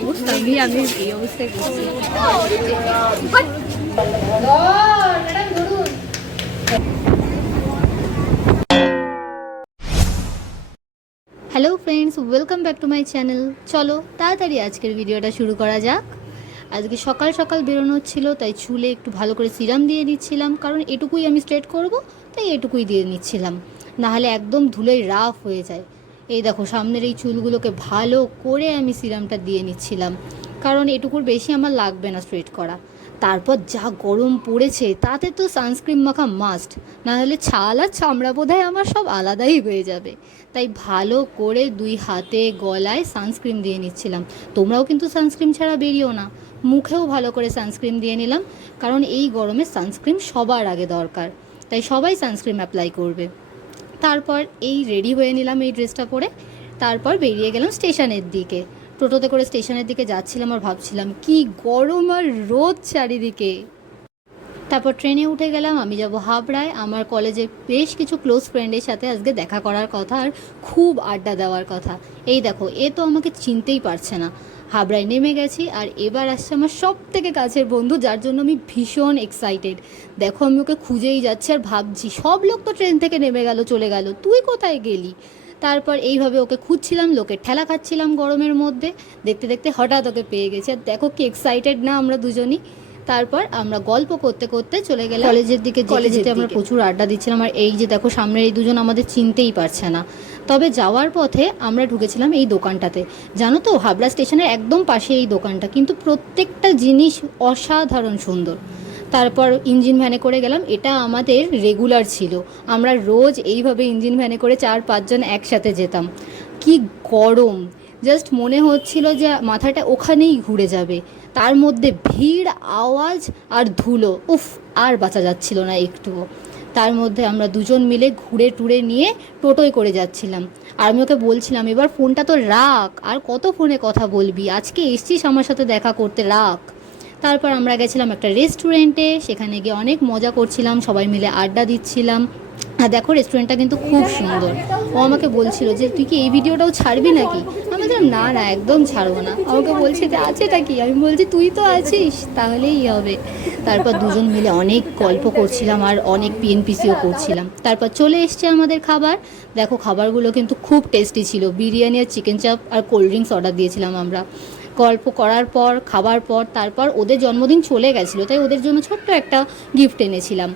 অবস্থা, আমি এই অবস্থায় করছি। Hello friends, welcome back to my channel. চলো তাড়াতাড়ি আজকের ভিডিওটা শুরু করা যাক। আজকে সকাল সকাল বেরোনো ছিল, তাই চুলে একটু ভালো করে সিরাম দিয়ে নিচ্ছিলাম, কারণ এটুকুই আমি স্ট্রেট করব, তাই এটুকুই দিয়ে নিচ্ছিলাম, নাহলে একদম ধুলোয় রাফ হয়ে যায়। এই দেখো সামনের এই চুলগুলোকে ভালো করে আমি সিরামটা দিয়ে নিচ্ছিলাম, কারণ এটুকুর বেশি আমার লাগবে না স্ট্রেট করা। তারপর যা গরম পড়েছে তাতে তো সানস্ক্রিন মাখা মাস্ট, নাহলে ছাল আর চামড়া বোধহয় আমার সব আলাদাই হয়ে যাবে। তাই ভালো করে 2 হাতে গলায় সানস্ক্রিন দিয়ে নিচ্ছিলাম। তোমরাও কিন্তু সানস্ক্রিন ছাড়া বেরিও না, মুখেও ভালো করে সানস্ক্রিন দিয়ে নিলাম, কারণ এই গরমে সানস্ক্রিন সবার আগে দরকার, তাই সবাই সানস্ক্রিন অ্যাপ্লাই করবে। তারপর এই রেডি হয়ে নিলাম এই ড্রেসটা পরে, তারপর বেরিয়ে গেলাম স্টেশনের দিকে। টোটোতে করে স্টেশনের দিকে যাচ্ছিলাম আর ভাবছিলাম কি গরম আর রোদ চারিদিকে। তারপর ট্রেনে উঠে গেলাম, আমি যাব হাবড়ায়। আমার কলেজের বেশ কিছু ক্লোজ ফ্রেন্ডের সাথে আজকে দেখা করার কথা আর খুব আড্ডা দেওয়ার কথা। এই দেখো এ তো আমাকে চিনতেই পারছে না। হাবড়ায় নেমে গেছি আর এবার আসছে আমার সব থেকে কাছের বন্ধু, যার জন্য আমি ভীষণ এক্সাইটেড। দেখো আমি ওকে খুঁজেই যাচ্ছি আর ভাবছি সব লোক তো ট্রেন থেকে নেমে গেল, চলে গেল, তুই কোথায় গেলি। তারপর এইভাবে ওকে খুঁজছিলাম, লোকের ঠেলা খাচ্ছিলাম গরমের মধ্যে, দেখতে দেখতে হঠাৎ ওকে পেয়ে গেছি। আর দেখো কি এক্সাইটেড না আমরা দুজনই। তারপর আমরা গল্প করতে করতে চলে গেলাম কলেজের দিকে। কলেজেতে আমরা প্রচুর আড্ডা দিচ্ছিলাম, আর এই যে দেখো সামনের এই দুজন আমাদের চিনতেই পারছে না। তবে যাওয়ার পথে আমরা ঢুকেছিলাম এই দোকানটাতে। জানো তো, হাবড়া স্টেশনের একদম পাশে এই দোকানটা, কিন্তু প্রত্যেকটা জিনিস অসাধারণ সুন্দর। তারপর ইঞ্জিন ভ্যানে করে গেলাম, এটা আমাদের রেগুলার ছিল, আমরা রোজ এইভাবে ইঞ্জিন ভ্যানে করে 4-5 জন একসাথে যেতাম। কি গরম, জাস্ট মনে হচ্ছিল যে মাথাটা ওখানেই ঘুরে যাবে। তার মধ্যে ভিড়, আওয়াজ আর ধুলো, উফ, আর বাঁচা যাচ্ছিল না একটুও। তার মধ্যে আমরা দুজন মিলে ঘুরে টুরে নিয়ে টোটোয় করে যাচ্ছিলাম। আর আমি ওকে বলছিলাম, এবার ফোনটা তো রাখ, আর কত ফোনে কথা বলবি, আজকে এসছিস আমার সাথে দেখা করতে, রাখ। তারপর আমরা গেছিলাম একটা রেস্টুরেন্টে, সেখানে গিয়ে অনেক মজা করছিলাম, সবাই মিলে আড্ডা দিচ্ছিলাম। আর দেখো রেস্টুরেন্টটা কিন্তু খুব সুন্দর। ও আমাকে বলছিল যে তুই কি এই ভিডিওটাও ছাড়বি নাকি। আমি বলছিলাম না না, একদম ছাড়বো না। আমাকে বলছে যে আছেটা কি, আমি বলছি তুই তো আছিস, তাহলেই হবে। তারপর দুজন মিলে অনেক গল্প করছিলাম আর অনেক পিএনপিসিও করছিলাম। তারপর চলে এসছে আমাদের খাবার। দেখো খাবারগুলো কিন্তু খুব টেস্টি ছিল, বিরিয়ানি আর চিকেন চাপ আর কোল্ড ড্রিঙ্কস অর্ডার দিয়েছিলাম আমরা। গল্প করার পর, খাবার পর, তারপর ওদের জন্মদিন চলে গেছিলো, তাই ওদের জন্য ছোট্ট একটা গিফট এনেছিলাম।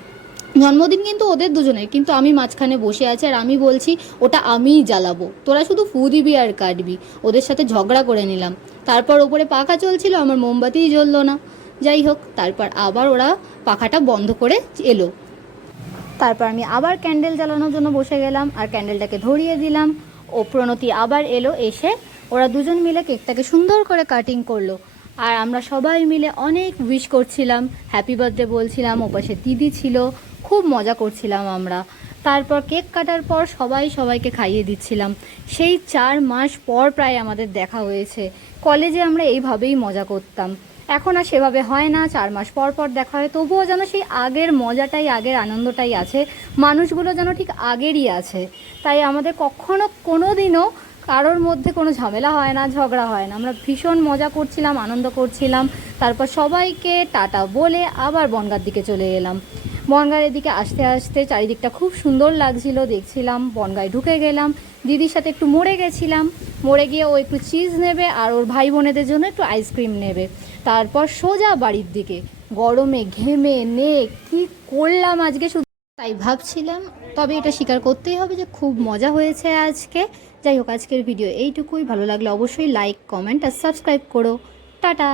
জন্মদিন কিন্তু ওদের দুজনের, কিন্তু আমি মাঝখানে বসে আছি আর আমি বলছি ওটা আমিই জ্বালাবো, তোরা শুধু ফু দিবি আর কাটবি। ওদের সাথে ঝগড়া করে নিলাম। তারপর ওপরে পাখা চলছিল, আমার মোমবাতিই জ্বললো না। যাই হোক, তারপর আবার ওরা পাখাটা বন্ধ করে এলো। তারপর আমি আবার ক্যান্ডেল জ্বালানোর জন্য বসে গেলাম আর ক্যান্ডেলটাকে ধরিয়ে দিলাম। ও প্রণতি আবার এলো, এসে ওরা দুজন মিলে কেকটাকে সুন্দর করে কাটিং করলো। আর আমরা সবাই মিলে অনেক উইশ করছিলাম, হ্যাপি বার্থডে বলছিলাম, ওপাশে দিদি ছিল, খুব মজা করছিলাম আমরা। তারপর কেক কাটার পর সবাই সবাইকে খাইয়ে দিচ্ছিলাম। সেই 4 মাস পর প্রায় আমাদের দেখা হয়েছে। কলেজে আমরা এইভাবেই মজা করতাম, এখন আর সেভাবে হয় না, 4 মাস পর পর দেখা হয়, তবুও যেন সেই আগের মজাটাই, আগের আনন্দটাই আছে, মানুষগুলো যেন ঠিক আগেরই আছে। তাই আমাদের কখনো কোনো দিনও কারোর মধ্যে কোনো ঝামেলা হয় না, ঝগড়া হয় না, আমরা ভীষণ মজা করছিলাম, আনন্দ করছিলাম। তারপর সবাইকে টাটা বলে আবার বনগাঁর দিকে চলে এলাম। বনগাঁয়ের দিকে আসতে আসতে চারিদিকটা খুব সুন্দর লাগছিল, দেখছিলাম। বনগাঁয় ঢুকে গেলাম, দিদির সাথে একটু মোড়ে গেছিলাম, মোড়ে গিয়ে ও একটু চিজ নেবে আর ওর ভাই বোনেদের জন্য একটু আইসক্রিম নেবে। তারপর সোজা বাড়ির দিকে, গরমে ঘেমে নে কি করলাম আজকে শুধু তাই ভাবছিলাম। তবে এটা স্বীকার করতেই হবে যে খুব মজা হয়েছে আজকে। যাই হোক, আজকের ভিডিও এইটুকুই। ভালো লাগলে অবশ্যই লাইক, কমেন্ট আর সাবস্ক্রাইব করো। টাটা।